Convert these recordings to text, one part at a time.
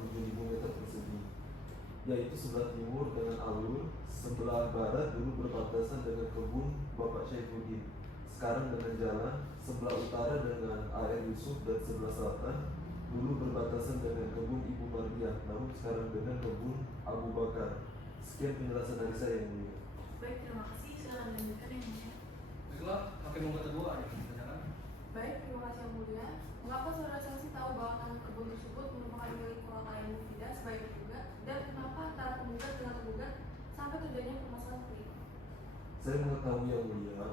meter persegi, yaitu sebelah timur dengan alur, sebelah barat dulu berbatasan dengan kebun Bapak Syaifuddin, sekarang dengan jalan, sebelah utara dengan AR Yusuf, dan sebelah selatan dulu berbatasan dengan kebun Ibu Mardian, namun sekarang dengan kebun Abu Bakar. Sekian penjelasan dari saya, Yang Mulia. Baik, terima kasih. Silakan lanjutkan, Yang Mulia. Baiklah, hakim nomor kedua ada yang ditanyakan. Baik, terima kasih Yang Mulia. Mengapa saudara saksi tahu bahwa tanah kebun tersebut merupakan milik keluarga Mufidah sebagai tergugat, dan kenapa antara penggugat dengan tergugat sampai terjadinya permasalahan seperti itu? Saya mengetahui, Yang Mulia,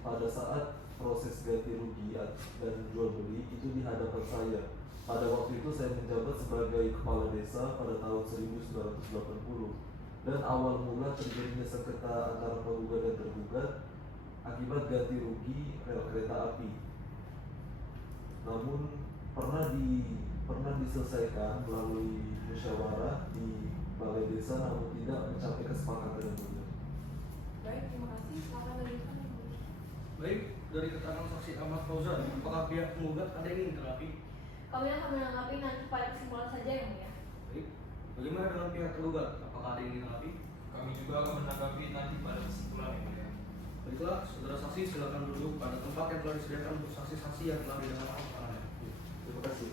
pada saat proses ganti rugi dan jual beli itu di hadapan saya. Pada waktu itu saya menjabat sebagai kepala desa pada tahun 1980, dan awal mula terjadinya sengketa antara penggugat dan tergugat akibat ganti rugi rel kereta api. Namun pernah diselesaikan melalui musyawarah di balai desa, namun tidak mencapai kesepakatan, Yang Mulia. Baik, terima kasih. Silakan lanjutkan, Yang Mulia. Baik, dari keterangan saksi Ahmad Fauzan, apakah pihak penggugat ada yang ingin terapi? Kami akan menanggapi nanti pada kesimpulan saja, Yang Mulia. Baik, bagaimana dengan pihak tergugat? Apakah ada yang ingin terapi? Kami juga akan menanggapi nanti pada kesimpulan, Yang Mulia. Baiklah, saudara saksi silakan duduk pada tempat yang telah disediakan untuk saksi-saksi yang telah didengarkan keterangannya. Terima kasih.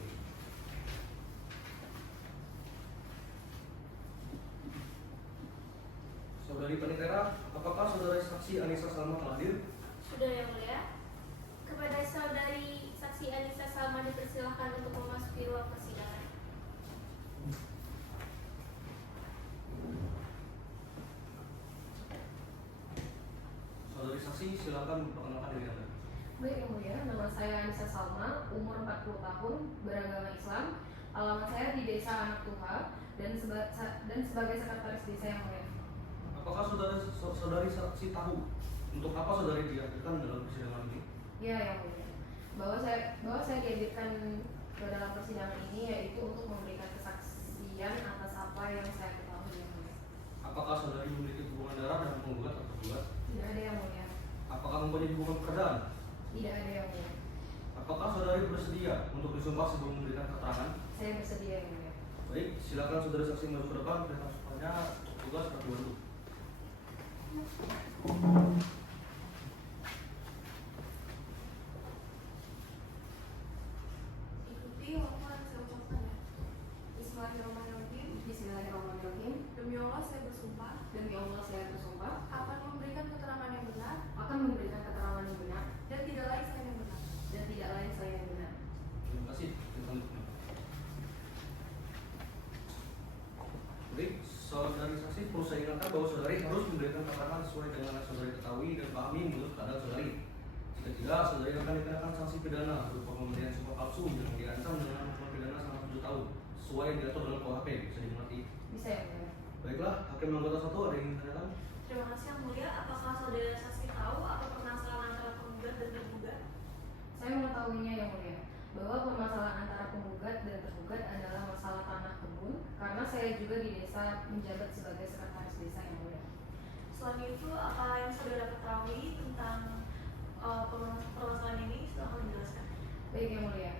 Saudari Penitera, apakah saudara saksi Anissa Salma telah hadir? Sudah, Yang Mulia. Kepada saudari saksi Anissa Salma dipersilahkan untuk memasuki ruang persidangan. Saudari saksi silakan memperkenalkan diri Anda. Baik, Yang Mulia, nama saya Anissa Salma, umur 40 tahun, beragama Islam. Alamat saya di Desa Anak Tuha dan sebagai sekretaris desa, Yang Mulia. Apakah saudari saksi tahu untuk apa saudari dihadirkan dalam persidangan ini? Ya, Yang Mulia. Bahwa saya dihadirkan ke dalam persidangan ini yaitu untuk memberikan kesaksian atas apa yang saya ketahui, Yang Mulia. Apakah saudari memiliki hubungan darah dengan penggugat atau tergugat? Tidak ada, Yang Mulia. Apakah mempunyai hubungan pekerjaan? Tidak ada, Yang Mulia. Apakah saudari bersedia untuk disumpah sebelum memberikan keterangan? Saya bersedia, Yang Mulia. Baik, silakan saudara saksi masuk ke depan. Perintah sumpahnya tugas seperti bantu. Ikuti apa yang saya ucapkan, ya. Bismillahirrahmanirrahim. Bismillahirrahmanirrahim. Demi Allah saya bersumpah Demi Allah saya bersumpah akan memberikan keterangan yang benar akan memberikan keterangan yang benar dan tidak lain selain yang benar. dan tidak lain selain yang benar. Terima kasih. Baik, saudari saksi perlu saya ingatkan bahwa saudari harus memberikan keterangan sesuai dengan yang saudari ketahui dan pahami menurut keadaan saudari. Jika tidak, saudari akan dikenakan sanksi pidana berupa pemberian sumpah palsu yang diancam dengan hukuman pidana selama 7 tahun sesuai yang diatur dalam KUHP. Bisa dimengerti? Bisa, Yang Mulia. Baiklah, hakim anggota 1 ada yang ingin ditanyakan? Terima kasih, Yang Mulia. Apakah saudara saksi tahu apa permasalahan antara penggugat dan tergugat? Saya mengetahuinya, Yang Mulia, bahwa permasalahan antara penggugat dan tergugat adalah masalah tanah kebun karena saya juga di desa menjabat sebagai sekretaris desa, Yang Mulia. Selain itu, apa yang saudara ketahui tentang permasalahan ini? Silahkan menjelaskan. Baik, Yang Mulia.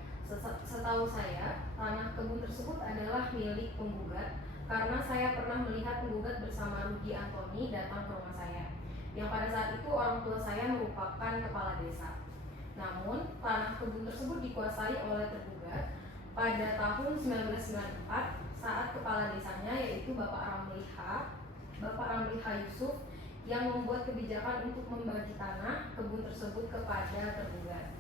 Setahu saya, tanah kebun tersebut adalah milik penggugat karena saya pernah melihat penggugat bersama Rudi Antoni datang ke rumah saya. Yang pada saat itu orang tua saya merupakan kepala desa. Namun, tanah kebun tersebut dikuasai oleh tergugat pada tahun 1994 saat kepala desanya yaitu Bapak Ramliha Yusuf yang membuat kebijakan untuk membagi tanah kebun tersebut kepada tergugat.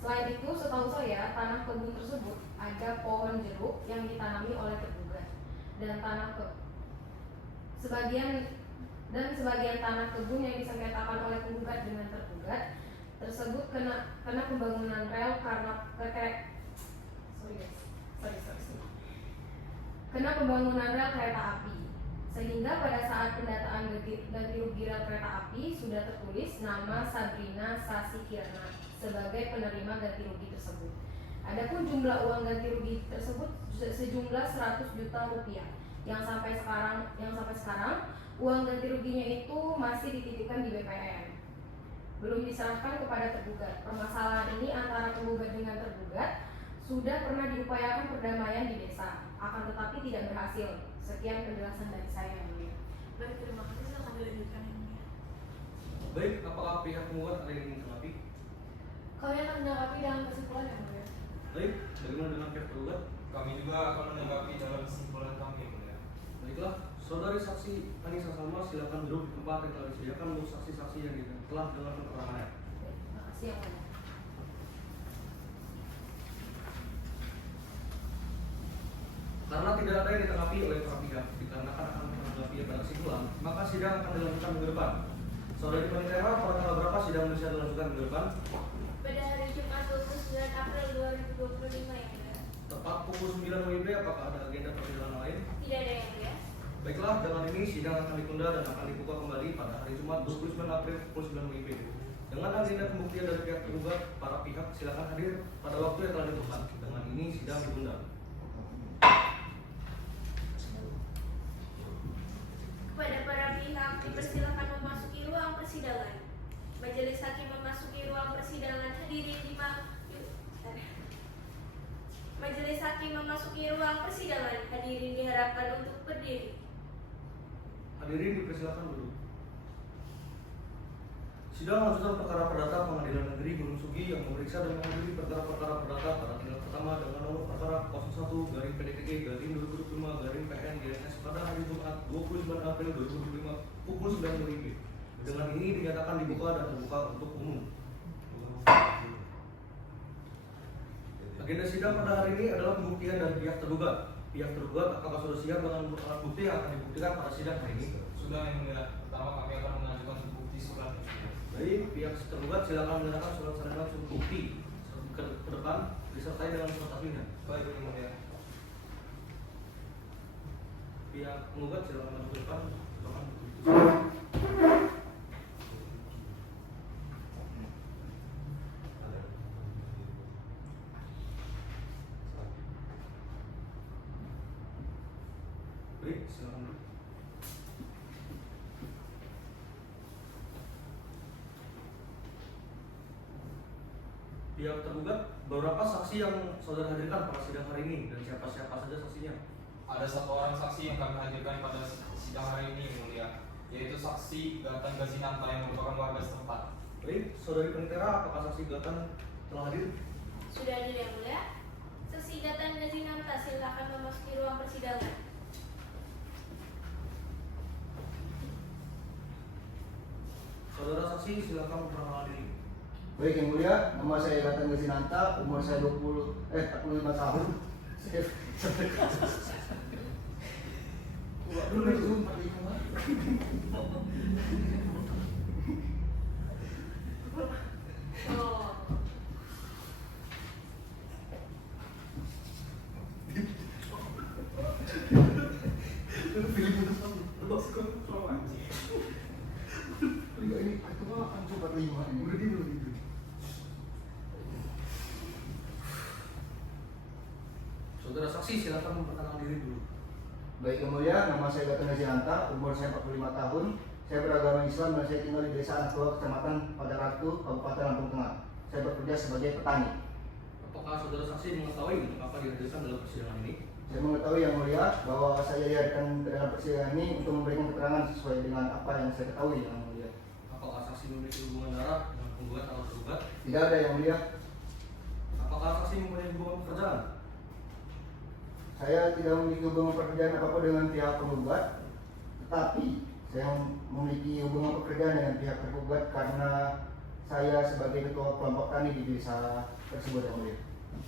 Selain itu, setahu saya, tanah kebun tersebut ada pohon jeruk yang ditanami oleh tergugat dan sebagian tanah kebun yang disengketakan oleh penggugat dengan tergugat tersebut kena pembangunan rel kena pembangunan rel kereta api. Sehingga pada saat pendataan ganti rugi rel kereta api sudah tertulis nama Sabrina Sasi Kirana sebagai penerima ganti rugi tersebut. Adapun jumlah uang ganti rugi tersebut sejumlah 100 juta rupiah. Yang sampai sekarang uang ganti ruginya itu masih dititipkan di BPN. Belum diserahkan kepada tergugat. Permasalahan ini antara penggugat dengan tergugat Sudah pernah diupayakan perdamaian di desa, akan tetapi tidak berhasil. Sekian penjelasan dari saya, Yang Mulia. Baik, terima kasih. Silakan dilanjutkan, Yang Mulia. Baik, apakah pihak penggugat ada yang ingin menanggapi? Kami akan menanggapi dengan kesimpulan, Yang Mulia. Baik, bagaimana dengan pihak penggugat? Kami juga akan menanggapi dalam kesimpulan kami yang mulia. Baiklah, saudari saksi Anissa Salma silakan duduk di tempat yang telah disediakan untuk saksi-saksi yang telah dengarkan keterangannya. Baik, terima kasih, Yang Mulia. Karena tidak ada yang ditanggapi oleh para pihak dikarenakan akan menanggapi pada kesimpulan, maka sidang akan dilanjutkan minggu depan. Saudari Penitera, pada tanggal berapa sidang bisa dilanjutkan minggu depan? Pada hari Jumat 29 April 2025 yang mulia. Tepat pukul 9 WIB, apakah ada agenda persidangan lain? Tidak ada yang mulia. Baiklah, dengan ini sidang akan ditunda dan akan dibuka kembali pada hari Jumat 29 April pukul 9 WIB. Dengan agenda pembuktian dari pihak tergugat, para pihak silakan hadir pada waktu yang telah ditentukan. Dengan ini sidang ditunda. Kepada para pihak dipersilakan memasuki ruang persidangan. Majelis hakim memasuki ruang persidangan, hadirin Majelis hakim memasuki ruang persidangan, hadirin diharapkan untuk berdiri. Hadirin dipersilakan duduk. Sidang lanjutan perkara perdata Pengadilan Negeri Gunung Sugi yang memeriksa dan mengadili perkara-perkara perdata pada tindak pertama dengan nomor perkara 01/PDTG/2025/PN DNS pada hari Jumat 29 April 2025 pukul 9 WIB. Dengan ini dinyatakan dibuka dan terbuka untuk umum. Agenda sidang pada hari ini adalah pembuktian dari pihak tergugat. Pihak tergugat apakah sudah siap dengan alat bukti yang akan dibuktikan pada sidang hari ini? Sudah yang mulia. Pertama kami akan mengajukan bukti surat. Baik, pihak tergugat silakan menyerahkan surat sarjana bukti ke depan disertai dengan surat aslinya. Baik yang mulia. Pihak penggugat silakan maju ke depan. Silakan bukti. Baik, silakan. Pihak tergugat, beberapa saksi yang saudara hadirkan pada sidang hari ini dan siapa-siapa saja saksinya? Ada satu orang saksi yang kami hadirkan pada sidang hari ini yang mulia, yaitu saksi Gatan Gazinanta yang merupakan warga setempat. Baik, saudari Penitera, apakah saksi Gatan telah hadir? Sudah hadir yang mulia. Saksi Gatan Gazinanta silakan memasuki ruang persidangan. Saudara saksi silakan memperkenalkan diri. Baik yang mulia, nama saya Gatan Gazinanta, umur saya 45 tahun. Dulu itu 45. Oh. Ini ketua kan 45 ini. Udah di. Saudara saksi silakan memperkenalkan diri dulu. Baik yang mulia, nama saya Gatan Gazinanta, umur saya 45 tahun. Saya beragama Islam dan saya tinggal di Desa Anakwa, Kecamatan Padaratu, Kabupaten Lampung Tengah. Saya bekerja sebagai petani. Apakah saudara saksi mengetahui mengapa dihadirkan dalam persidangan ini? Saya mengetahui yang mulia bahwa saya dihadirkan ke dalam persidangan ini untuk memberikan keterangan sesuai dengan apa yang saya ketahui yang mulia. Apakah saksi memiliki hubungan darah dengan penggugat atau tergugat? Tidak ada yang mulia. Apakah saksi mempunyai hubungan pekerjaan? Saya tidak memiliki hubungan pekerjaan apa-apa dengan pihak penggugat, tetapi saya memiliki hubungan pekerjaan dengan pihak tergugat karena saya sebagai ketua kelompok tani di desa tersebut yang mulia.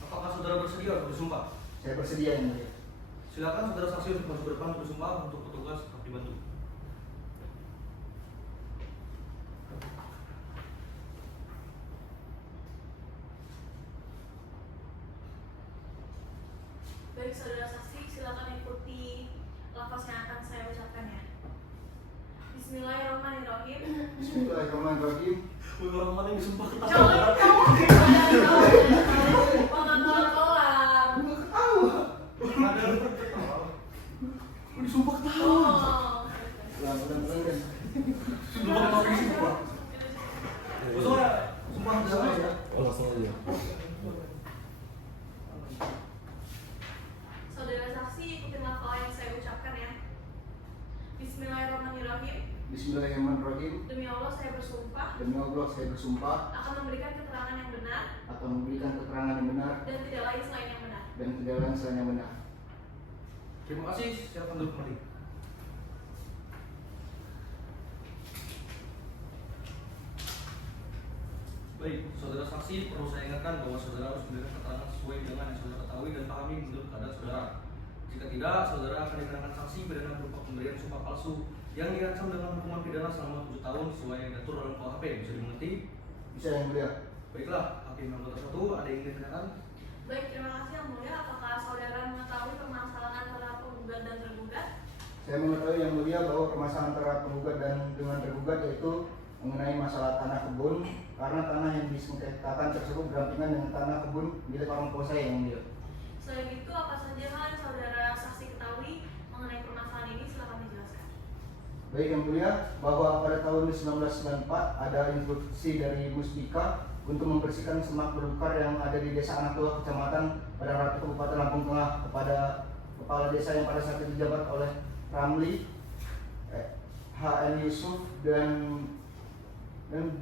Apakah saudara bersedia untuk disumpah? Saya bersedia yang mulia. Silakan saudara saksi untuk maju ke depan untuk disumpah untuk petugas tetap dibantu. Baik, saudara saksi, silakan ikuti lafaz yang akan saya ucapkan ya. Bismillahirrahmanirrahim. Bismillahirrahmanirrahim. Orang yang disumpah Jangan kelar. Ada yang tertawa. Disumpah ketawa. Oh. Pelan-pelan. Sumpah ketawa di sumpah. Maksudnya sumpah ketawa ya. Oh, langsung aja. Bismillahirrahmanirrahim. Demi Allah saya bersumpah Demi Allah saya bersumpah akan memberikan keterangan yang benar akan memberikan keterangan yang benar dan tidak lain selain yang benar. dan tidak lain selain yang benar. Terima kasih, silakan duduk kembali. Baik, saudara saksi, perlu saya ingatkan bahwa saudara harus memberikan keterangan sesuai dengan yang saudara ketahui dan pahami menurut keadaan saudara. Jika tidak, saudara akan dikenakan sanksi pidana berupa pemberian sumpah palsu yang diancam dengan hukuman pidana selama 7 tahun sesuai yang diatur dalam KUHP. Bisa dimengerti? Bisa yang mulia. Baiklah, hakim anggota 1, ada yang ingin dikenakan? Baik, terima kasih yang mulia. Apakah saudara mengetahui permasalahan antara penggugat dan tergugat? Saya mengetahui yang mulia bahwa permasalahan antara penggugat dan dengan tergugat yaitu mengenai masalah tanah kebun, karena tanah yang disengketakan tersebut berdampingan dengan tanah kebun milik orang tua saya yang mulia. Selain itu, apa saja hal yang saudara saksi ketahui mengenai permasalahan ini? Silakan dijelaskan. Baik yang mulia, bahwa pada tahun 1994 ada instruksi dari Muspika untuk membersihkan semak belukar yang ada di Desa Anak Tua, Kecamatan Padang Ratu, Kabupaten Lampung Tengah kepada kepala desa yang pada saat itu dijabat oleh Ramli HN Yusuf dan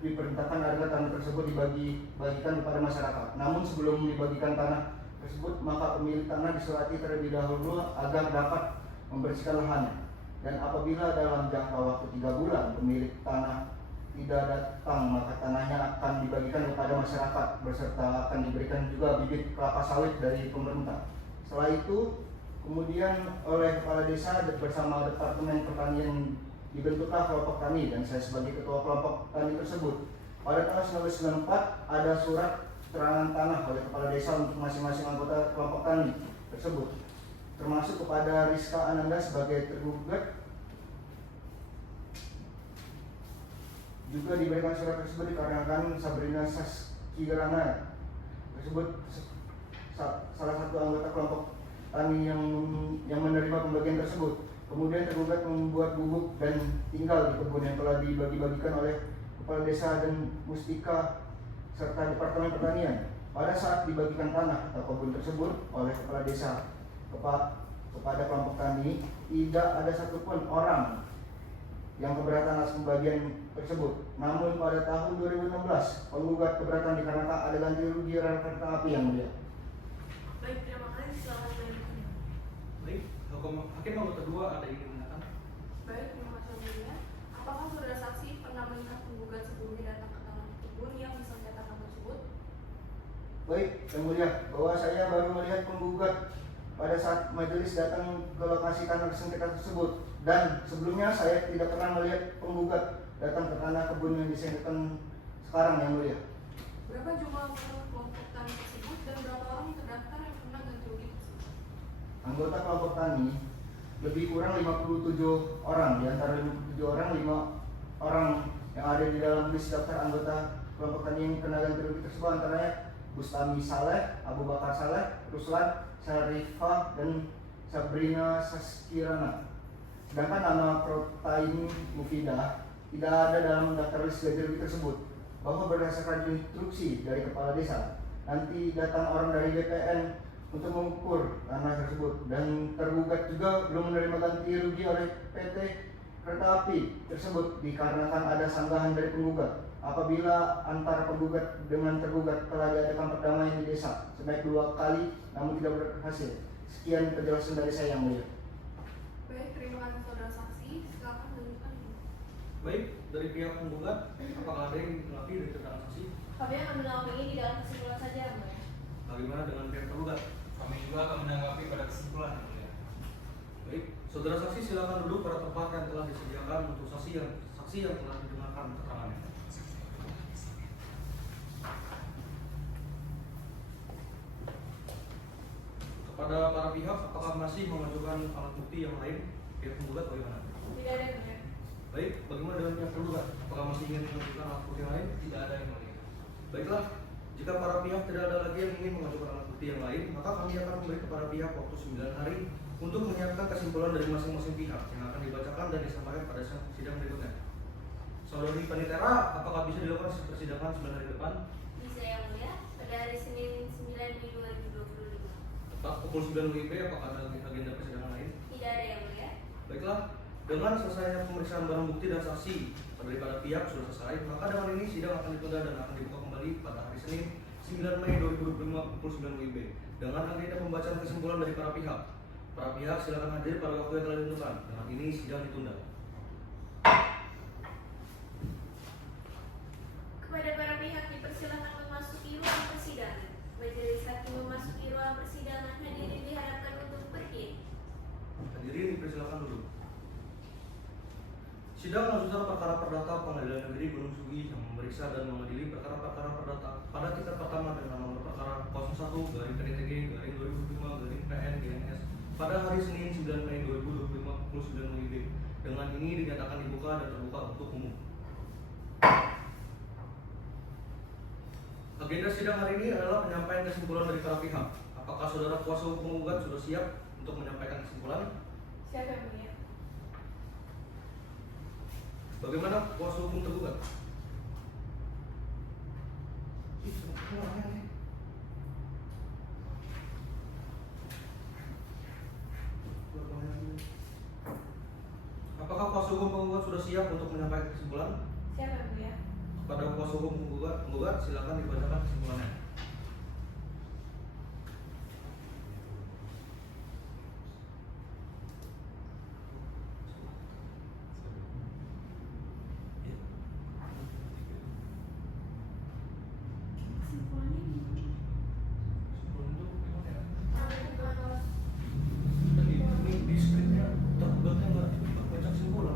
diperintahkan agar tanah tersebut dibagikan kepada masyarakat. Namun sebelum dibagikan tanah tersebut, maka pemilik tanah disurati terlebih dahulu agar dapat membersihkan lahannya. Dan apabila dalam jangka waktu 3 bulan pemilik tanah tidak datang, maka tanahnya akan dibagikan kepada masyarakat beserta akan diberikan juga bibit kelapa sawit dari pemerintah. Setelah itu kemudian oleh kepala desa bersama Departemen Pertanian dibentuklah kelompok tani dan saya sebagai ketua kelompok tani tersebut. Pada tahun 1994 ada surat keterangan tanah oleh kepala desa untuk masing-masing anggota kelompok tani tersebut, termasuk kepada Rizka Ananda sebagai tergugat. Juga diberikan surat tersebut dikarenakan Sabrina Saskirana tersebut salah satu anggota kelompok tani yang menerima pembagian tersebut. Kemudian tergugat membuat gubuk dan tinggal di kebun yang telah dibagi-bagikan oleh kepala desa dan Muspika serta Departemen Pertanian. Pada saat dibagikan tanah atau kebun tersebut oleh kepala desa kepada kelompok tani, tidak ada satupun orang yang keberatan atas pembagian tersebut. Namun pada tahun 2016 penggugat keberatan dikarenakan ada ganti rugi rel kereta api yang mulia. Baik, terima kasih. Silakan dilanjutkan. Baik, hakim anggota 2, ada yang ingin dikenakan? Baik, terima kasih yang mulia. Apakah saudara saksi pernah melihat penggugat sebelumnya datang ke tanah kebun yang disengketakan tersebut? Baik, yang mulia, bahwa saya baru melihat penggugat pada saat majelis datang ke lokasi tanah sengketa tersebut, dan sebelumnya saya tidak pernah melihat penggugat datang ke tanah kebun yang disengketakan sekarang yang mulia. Berapa jumlah anggota kelompok tani tersebut dan berapa orang terdaftar yang pernah ganti rugi tersebut? Anggota kelompok tani lebih kurang 57 orang, di antara 57 orang, 5 orang yang ada di dalam list daftar anggota kelompok tani yang kena ganti rugi tersebut antaranya Bustami Saleh, Abu Bakar Saleh, Ruslan, Syarifah, dan Sabrina Saskirana. Sedangkan nama Protain Mufidah tidak ada dalam daftar list ganti rugi tersebut. Bahwa berdasarkan instruksi dari kepala desa, nanti datang orang dari BPN untuk mengukur tanah tersebut, dan tergugat juga belum menerima ganti rugi oleh PT Kereta Api tersebut dikarenakan ada sanggahan dari penggugat. Apabila antara penggugat dengan tergugat telah diadakan perdamaian di desa sebanyak 2 kali namun tidak berhasil. Sekian penjelasan dari saya yang mulia. Baik, terima kasih saudara saksi. Silakan lanjutkan. Baik, dari pihak penggugat, apakah ada yang menanggapi dari keterangan saksi? Kami akan menanggapi ini di dalam kesimpulan saja, yang mulia. Bagaimana dengan pihak tergugat? Kami juga akan menanggapi pada kesimpulan yang mulia. Baik, saudara saksi silakan duduk pada tempat yang telah disediakan untuk saksi yang telah didengarkan keterangannya. Kepada para pihak, apakah masih mengajukan alat bukti yang lain? Pihak penggugat bagaimana? Tidak ada, yang mulia. Baik, bagaimana dengan pihak tergugat? Apakah masih ingin mengajukan alat bukti yang lain? Tidak ada yang mulia. Baiklah, jika para pihak tidak ada lagi yang ingin mengajukan alat bukti yang lain, maka kami akan memberi kepada pihak waktu 9 hari untuk menyiapkan kesimpulan dari masing-masing pihak yang akan dibacakan dan disampaikan pada sidang berikutnya. Saudari Panitera, apakah bisa dilakukan persidangan 9 hari ke depan? Bisa, yang mulia. Pada hari Senin 9 Mei 2025. Tepat pukul 9 WIB, apakah ada agenda persidangan lain? Tidak ada, yang mulia. Baiklah, Dengan selesainya pemeriksaan barang bukti dan saksi daripada pihak sudah selesai, maka dengan ini sidang akan ditunda dan akan dibuka kembali pada hari Senin 9 Mei 2025 pukul 9 WIB dengan agenda pembacaan kesimpulan dari para pihak. Para pihak silakan hadir pada waktu yang telah ditentukan. Dengan ini sidang ditunda. Kepada para pihak dipersilakan memasuki ruang persidangan. Majelis hakim memasuki ruang persidangan. Hadirin diharapkan untuk berdiri. Hadirin dipersilakan dulu. Sidang lanjutan perkara perdata Pengadilan Negeri Gunung Sugi yang memeriksa dan mengadili perkara-perkara perdata pada tingkat pertama dengan nomor perkara 01/PDTG/2025/PN-GNS pada hari Senin 9 Mei 2025 pukul 9 WIB. Dengan ini dinyatakan dibuka dan terbuka untuk umum. Agenda sidang hari ini adalah penyampaian kesimpulan dari para pihak. Apakah saudara kuasa hukum penggugat sudah siap untuk menyampaikan kesimpulan? Siapa yang mulia? Bagaimana kuasa hukum tergugat? Apakah kuasa hukum penggugat sudah siap untuk menyampaikan kesimpulan? Siapa yang mulia? Kepada kuasa hukum penggugat silakan dibacakan kesimpulannya. Ini di skripnya tergugatnya nggak baca kesimpulan.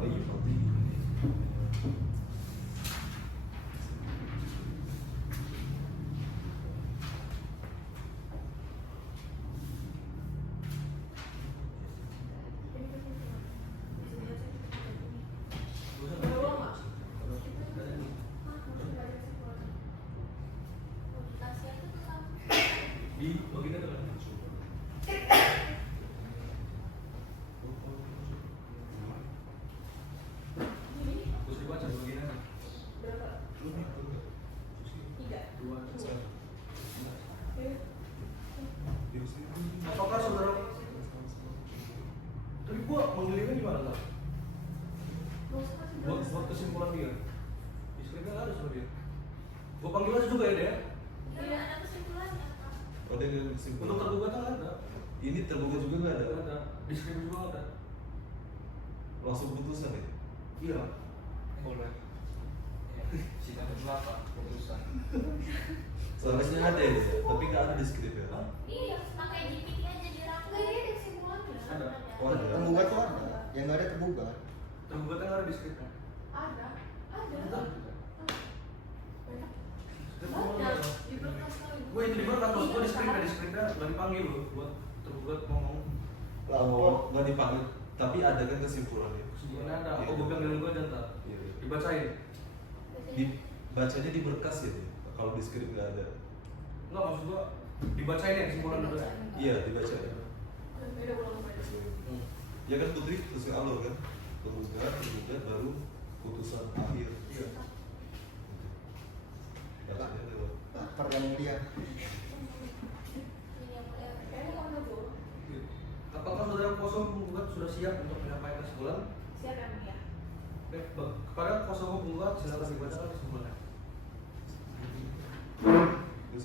Di bagian ada kan? Terus dibaca bagian ada. Berapa? 3. 2. Apakah saudara? Tapi gua manggilnya gimana lah? Buat kesimpulan dia. Di skripnya nggak ada sama dia. Gua panggil aja juga ya dia. Tidak ada kesimpulannya. Oh, dia nggak kesimpulan. Untuk tergugat nggak ada. Ini tergugat juga nggak ada. Nggak ada. Di skrip juga nggak ada. Langsung putusan ya? Iya. Boleh. Sidang ke-8 putusan. Seharusnya ada ya, tapi nggak ada di skrip ya. Hah? Iya, pakai GPT aja dirangkai. Enggak, ini ada kesimpulannya. Ada. Oh, ada. Penggugat tuh ada, yang nggak ada tergugat. Tergugatnya nggak ada di skripnya. Ada. Ada. Ada. Banyak. Skripnya nggak Banyak. ada. Di berkas kali. Gue itu di berkas, gue di skripnya nggak dipanggil loh buat tergugat ngomong. Oh, nggak dipanggil, tapi ada kan kesimpulannya. Kesimpulannya ada. Iya. Apa gue panggil gue aja ntar. Iya. Dibacain. Bacanya di berkas ya, kalau di skrip nggak ada. Enggak, maksud gue dibacain ya kesimpulan dulu ya. Iya, dibaca. Beda ulang pada sini. Ya kan Putri terus alur kan, tergugat baru putusan akhir. Iya. Bacanya lewat. Lapar yang mulia. Ini yang mulia. Kayaknya kamu dulu. Apakah saudara kuasa hukum penggugat sudah siap untuk menyampaikan kesimpulan? Siapa yang mulia? Baik, kepada kuasa hukum penggugat silakan dibacakan kesimpulannya. Terus,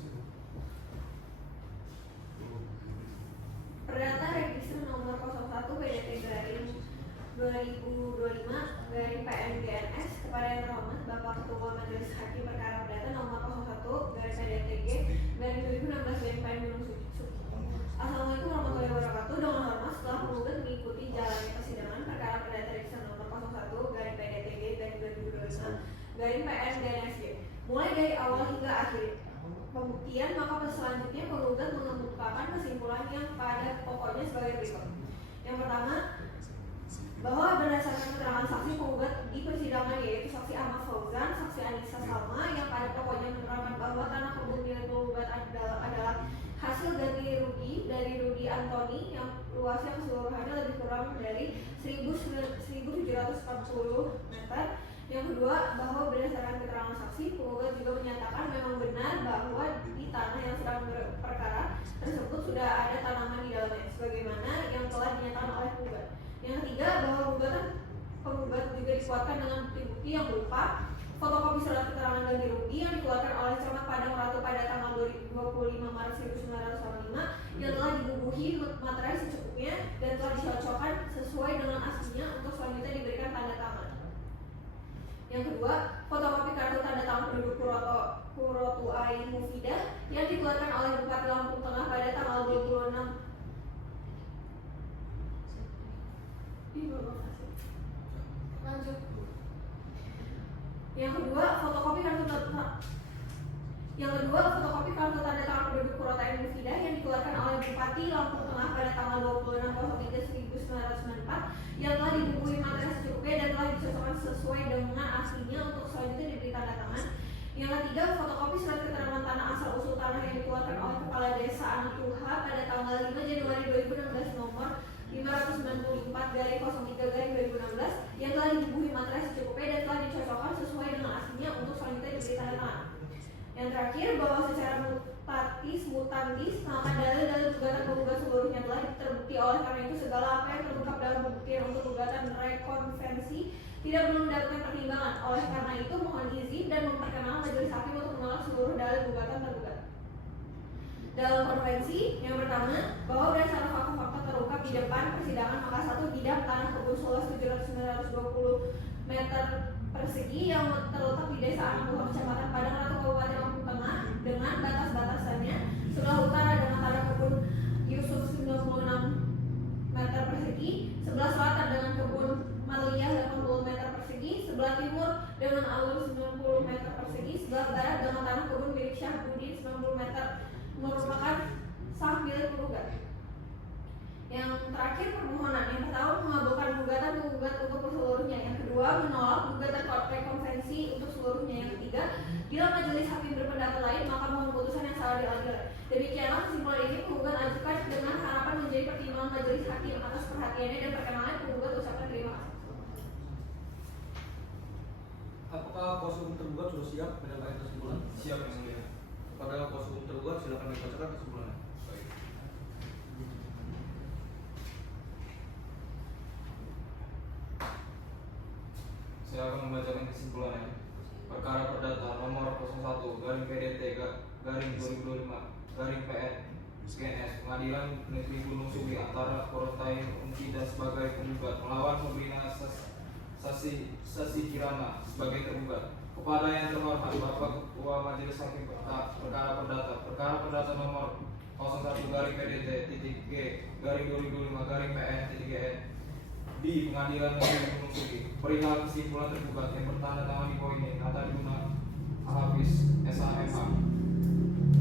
Perdata Register Nomor 01 PDT Garing 2025/PN-GNS kepada yang terhormat Bapak Ketua Majelis Hakim Perkara Perdata Nomor 01/PDTG/2016/PN Gunung Sugi. Assalamualaikum warahmatullahi wabarakatuh. Dengan hormat setelah penggugat mengikuti jalannya persidangan perkara Perdata Register Nomor 01/PDTG/2025/PN-GNSG mulai dari awal hingga akhir pembuktian, maka selanjutnya penggugat mengemukakan kesimpulan yang pada pokoknya sebagai berikut. Yang pertama, bahwa berdasarkan keterangan saksi penggugat di persidangan yaitu saksi Ahmad Fauzan, saksi Anissa Salma yang pada pokoknya menerangkan bahwa tanah kebun milik penggugat adalah hasil ganti rugi dari Rudi Antoni yang luasnya keseluruhannya lebih kurang dari 1.740 meter. Yang kedua, bahwa berdasarkan keterangan saksi, penggugat juga menyatakan memang benar bahwa di tanah yang sedang berperkara tersebut sudah ada tanaman di dalamnya, sebagaimana yang telah dinyatakan oleh penggugat. Yang ketiga, bahwa gugatan dikuatkan dengan bukti-bukti yang berupa fotokopi surat keterangan ganti rugi yang dikeluarkan oleh Camat Padang Ratu pada tanggal 25 Maret 1985 yang telah dibubuhi materai secukupnya dan telah dicocokkan sesuai dengan aslinya untuk selanjutnya diberikan tanda tangan. Yang kedua, fotokopi kartu tanda tangan penduduk Purotu Ain Mufidah yang dikeluarkan oleh Bupati Lampung Tengah pada tanggal 26 lanjut. Yang kedua, fotokopi kartu tanda tangan penduduk Purotu Ain Mufidah yang dikeluarkan oleh Bupati Lampung Tengah pada tanggal 26/03/1994 yang telah dibubuhi materai secukupnya dan telah dicocokkan sesuai dengan aslinya untuk selanjutnya diberi tanda tangan. Yang ketiga, fotokopi surat keterangan tanah asal usul tanah yang dikeluarkan oleh Kepala Desa Anak Tuha pada tanggal 5 Januari 2016 nomor 594/03/2016 yang telah dibubuhi materai secukupnya dan telah dicocokkan sesuai dengan aslinya untuk selanjutnya diberi tanda tangan. Yang terakhir, bahwa secara mutatis mutandis maka dalil-dalil gugatan penggugat seluruhnya telah terbukti, oleh karena itu segala apa yang terungkap dalam pembuktian untuk gugatan rekonvensi tidak perlu mendapatkan pertimbangan. Oleh karena itu mohon izin dan memperkenalkan majelis hakim untuk menolak seluruh dalil gugatan tergugat. Dalam konvensi yang pertama, bahwa berdasarkan fakta-fakta terungkap di depan persidangan, maka satu bidang tanah kebun seluas 720 meter persegi yang terletak di Desa Anak Tuha, Kecamatan Padang Ratu, Kabupaten Lampung Tengah dengan batas-batasannya sebelah utara dengan tanah kebun Yusuf 96 meter persegi, sebelah selatan dengan kebun Maliyah 80 meter persegi, sebelah timur dengan alur 90 meter persegi, sebelah barat dengan tanah kebun milik Syahbudin 90 meter merupakan sah milik penggugat. Yang terakhir, permohonan. Yang pertama, mengabulkan gugatan penggugat untuk seluruhnya. Yang kedua, menolak gugatan rekonvensi untuk seluruhnya. Yang ketiga, bila majelis hakim berpendapat lain, maka mohon putusan yang salah diadil. Demikianlah kesimpulan ini penggugat ajukan dengan harapan menjadi pertimbangan majelis hakim atas perhatiannya dan perkenalan. Penggugat ucapkan terima kasih. Apakah kuasa hukum tergugat sudah siap menyampaikan kesimpulan? Siap yang mulia. Pada kuasa hukum tergugat silakan dibacakan kesimpulannya. Baik. Saya akan membacakan kesimpulannya. Perkara perdata nomor 01/PDT/2025/PN GNS Pengadilan Negeri Gunung Sugi antara Korotai Mufidah sebagai penggugat melawan Pembina Sasi Kirana sebagai tergugat. Kepada yang terhormat Bapak Ketua Majelis Hakim Perkara Perdata nomor 01/PDT.G/2025/PN di Pengadilan Negeri Gunung Sugi perihal kesimpulan tergugat yang bertanda tangan di bawah ini Nata Duna Hafiz SHMH.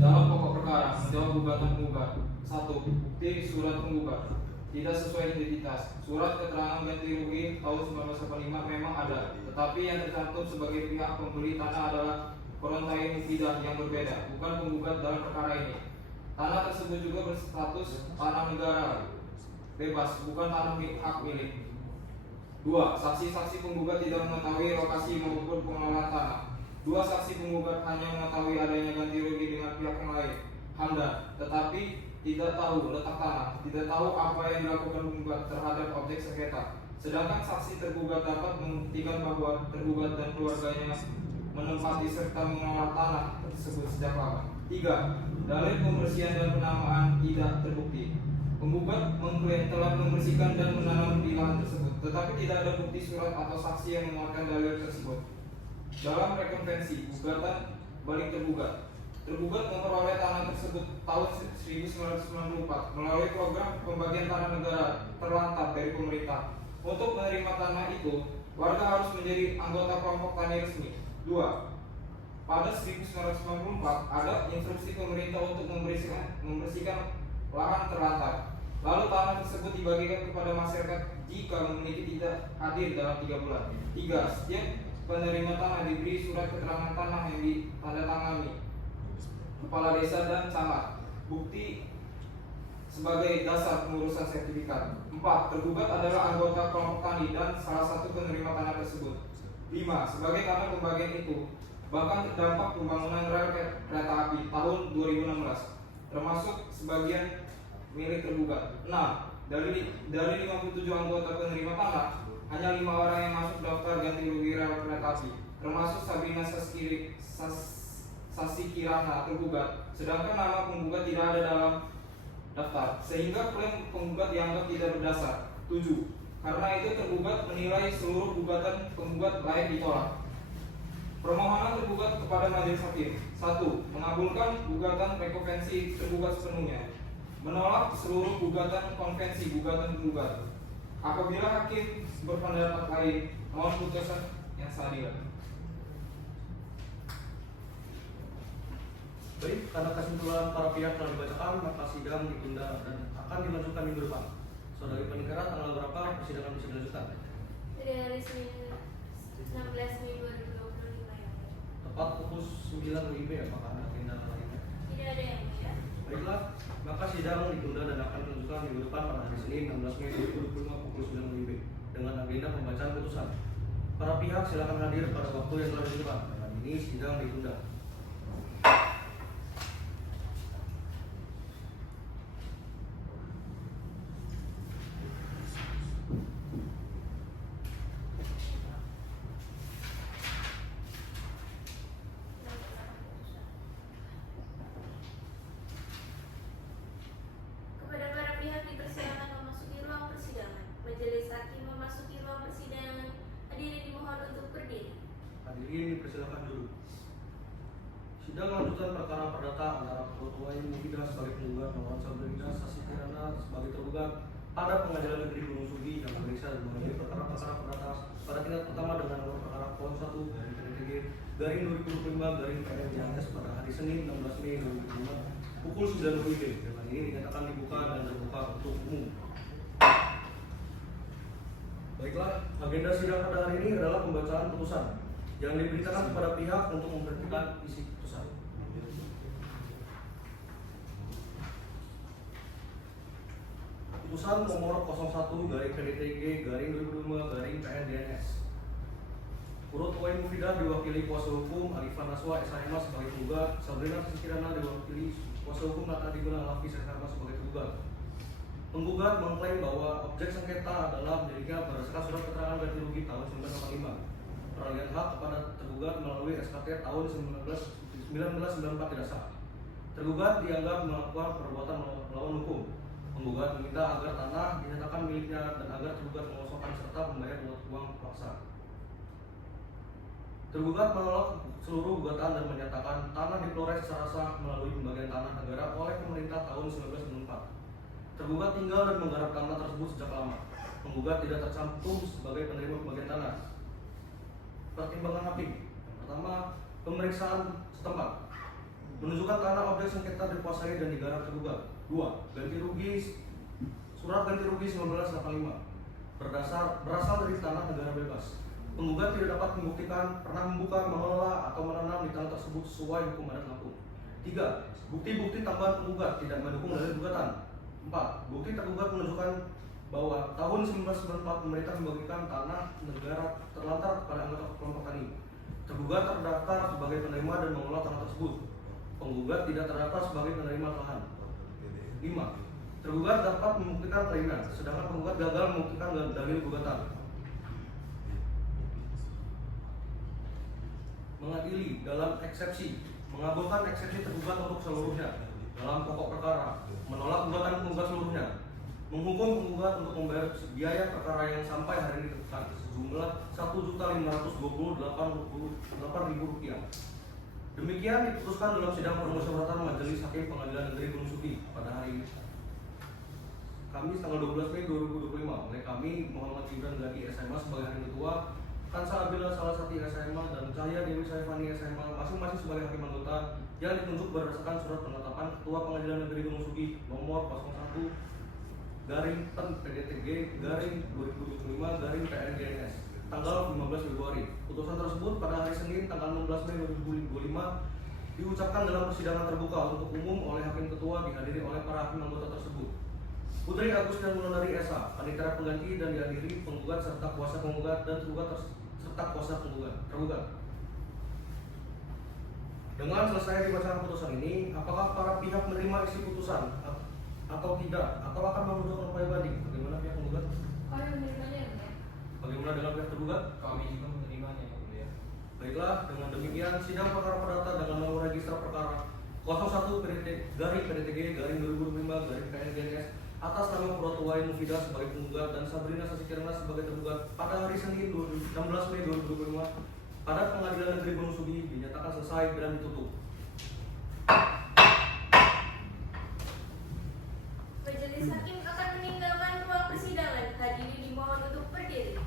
Dalam pokok perkara menjawab gugatan penggugat. 1. Bukti surat penggugat tidak sesuai identitas. Surat keterangan ganti rugi tahun 1985 memang ada, tetapi yang tercantum sebagai pihak pembeli tanah adalah Korotai Mufidah yang berbeda, bukan penggugat dalam perkara ini. Tanah tersebut juga berstatus tanah negara bebas, bukan tanah hak milik. 2. Saksi-saksi penggugat tidak mengetahui lokasi maupun pengelolaan tanah. 2. Saksi penggugat hanya mengetahui adanya ganti rugi dengan pihak yang lain, Hamdan, tetapi tidak tahu letak tanah, tidak tahu apa yang dilakukan penggugat terhadap objek sengketa. Sedangkan saksi tergugat dapat membuktikan bahwa tergugat dan keluarganya menempati serta mengelola tanah tersebut sejak lama. 3. Dalil pembersihan dan penamaan tidak terbukti. Penggugat mengklaim telah membersihkan dan menanam di lahan tersebut, tetapi tidak ada bukti surat atau saksi yang menguatkan dalil tersebut. Dalam rekonvensi gugatan balik tergugat memperoleh tanah tersebut tahun 1994 melalui program pembagian tanah negara terlantar dari pemerintah. Untuk menerima tanah itu, warga harus menjadi anggota kelompok tani resmi. 2. Pada 1994 ada instruksi pemerintah untuk membersihkan lahan terlantar. Lalu tanah tersebut dibagikan kepada masyarakat jika memiliki tidak hadir dalam 3 bulan. 3. Setiap penerima tanah diberi surat keterangan tanah yang ditandatangani Kepala Desa dan Camat, bukti sebagai dasar pengurusan sertifikat. 4. Tergugat adalah anggota kelompok tani dan salah satu penerima tanah tersebut. 5. Sebagai tanah pembagian itu bahkan terdampak pembangunan rel kereta api tahun 2016, termasuk sebagian milik tergugat. 6. Dari 57 anggota penerima tanah, hanya 5 orang yang masuk daftar ganti rugi rel kereta api, termasuk Sabrina Sasikirana tergugat, sedangkan nama penggugat tidak ada dalam daftar, sehingga klaim penggugat dianggap tidak berdasar. 7. Karena itu tergugat menilai seluruh gugatan penggugat baik ditolak. Permohonan tergugat kepada majelis hakim. 1. Mengabulkan gugatan rekonvensi tergugat sepenuhnya. Menolak seluruh gugatan konvensi gugatan penggugat. Apabila hakim berpendapat lain, mohon putusan yang seadil. Baik, karena kesimpulan para pihak telah dibacakan, maka sidang ditunda dan akan dilanjutkan minggu depan. Saudari Penikara, tanggal berapa persidangan bisa dilanjutkan? Pada hari Senin 16 Mei 2025 ya. Tepat pukul 9 WIB, apakah ada agenda lainnya? Tidak ada yang mulia. Baiklah, maka sidang ditunda dan akan dilanjutkan minggu depan pada hari Senin 16 Mei 2025 pukul 9 WIB dengan agenda pembacaan putusan. Para pihak silakan hadir pada waktu yang telah ditentukan. Dengan ini sidang ditunda. Kepada para pihak dipersilakan memasuki ruang persidangan. Majelis hakim memasuki ruang persidangan. Hadirin dimohon untuk berdiri. Hadirin dipersilakan dulu. Sidang lanjutan perkara perdata antara Ketua Mufidah sebagai penggugat melawan Sabrina Sasikirana sebagai tergugat pada Pengadilan Negeri Gunung Sugi yang memeriksa dan mengadili perkara-perkara perdata pada tingkat pertama dengan nomor perkara PON 1 garing PDTG garing 2025 garing PNJS pada hari Senin 16 Mei 2025 pukul 9 WIB. Dengan ini dinyatakan dibuka dan terbuka untuk umum. Baiklah, agenda sidang pada hari ini adalah pembacaan putusan yang diberitakan kepada pihak untuk memperhatikan isi putusan. Putusan nomor 01 garing PDTG garing 2005 garing PNDNS. Urut Wain Mufidah diwakili kuasa hukum Arifan Naswa SHM sebagai penggugat, Sabrina Sasikirana diwakili kuasa hukum Nata Diguna Alafis SHM sebagai tergugat. Penggugat mengklaim bahwa objek sengketa adalah miliknya berdasarkan surat keterangan ganti rugi tahun 1985. Peralihan hak kepada tergugat melalui SKT tahun 1994 tidak sah. Tergugat dianggap melakukan perbuatan melawan hukum. Penggugat meminta agar tanah dinyatakan miliknya dan agar tergugat mengosongkan serta membayar uang paksa. Tergugat menolak seluruh gugatan dan menyatakan tanah diperoleh secara sah melalui pembagian tanah negara oleh pemerintah tahun 1994. Tergugat tinggal dan menggarap tanah tersebut sejak lama. Penggugat tidak tercantum sebagai penerima pembagian tanah. Pertimbangan hakim. Yang pertama, pemeriksaan setempat menunjukkan tanah objek sengketa dikuasai dan digarap tergugat. 2. Ganti rugi surat ganti rugi 1985 berasal dari tanah negara bebas. Penggugat tidak dapat membuktikan pernah membuka, mengelola atau menanam di tanah tersebut sesuai hukum adat Lampung. 3. Bukti-bukti tambahan penggugat tidak mendukung dalil gugatan. 4. Bukti tergugat menunjukkan bahwa tahun 1994 pemerintah membagikan tanah negara terlantar kepada anggota kelompok tani. Tergugat terdaftar sebagai penerima dan mengelola tanah tersebut. Penggugat tidak terdaftar sebagai penerima lahan. 5. Tergugat dapat membuktikan klaimnya, sedangkan penggugat gagal membuktikan dalil gugatan. Mengadili dalam eksepsi, mengabulkan eksepsi tergugat untuk seluruhnya dalam pokok perkara, menolak gugatan penggugat seluruhnya, menghukum penggugat untuk membayar biaya perkara yang sampai hari ini ditentukan sejumlah Rp1.528.000. Demikian diputuskan dalam sidang permusyawaratan Majelis Hakim Pengadilan Negeri Gunung Sugi pada hari ini, Kamis tanggal 12 Mei 2025 oleh kami Muhammad Gibran Gadi SMA sebagai hakim ketua, Kansa Abila Salasati SMA dan Cahya Dewi Saifani SMA masing-masing sebagai hakim anggota yang ditunjuk berdasarkan surat penetapan Ketua Pengadilan Negeri Gunung Sugi nomor 01 garing PDTG garing 2025 garing PNDNS tanggal 15 Februari. Putusan tersebut pada hari Senin tanggal 16 Mei 2025 diucapkan dalam persidangan terbuka untuk umum oleh hakim ketua dihadiri oleh para hakim anggota tersebut. Putri Agus dan Wulandari Esa, panitera pengganti dan dihadiri penggugat serta kuasa penggugat dan tergugat serta kuasa tergugat. Dengan selesai dibacakan putusan ini, apakah para pihak menerima isi putusan atau tidak, atau akan mengajukan upaya banding? Bagaimana pihak penggugat? Kami menerimanya ya? Bagaimana dengan pihak tergugat? Kami juga menerimanya yang mulia. Baiklah, dengan demikian sidang perkara perdata dengan nomor register perkara 01 PDTG garing 2025 garing PNGNS atas nama Purwatuwai Mufidah sebagai penggugat dan Sabrina Sasikirna sebagai tergugat pada hari Senin 16 Mei 2025 pada Pengadilan Negeri Gunung Sudi dinyatakan selesai dan ditutup. Majelis hakim akan meninggalkan ruang persidangan. Hadirin dimohon untuk berdiri.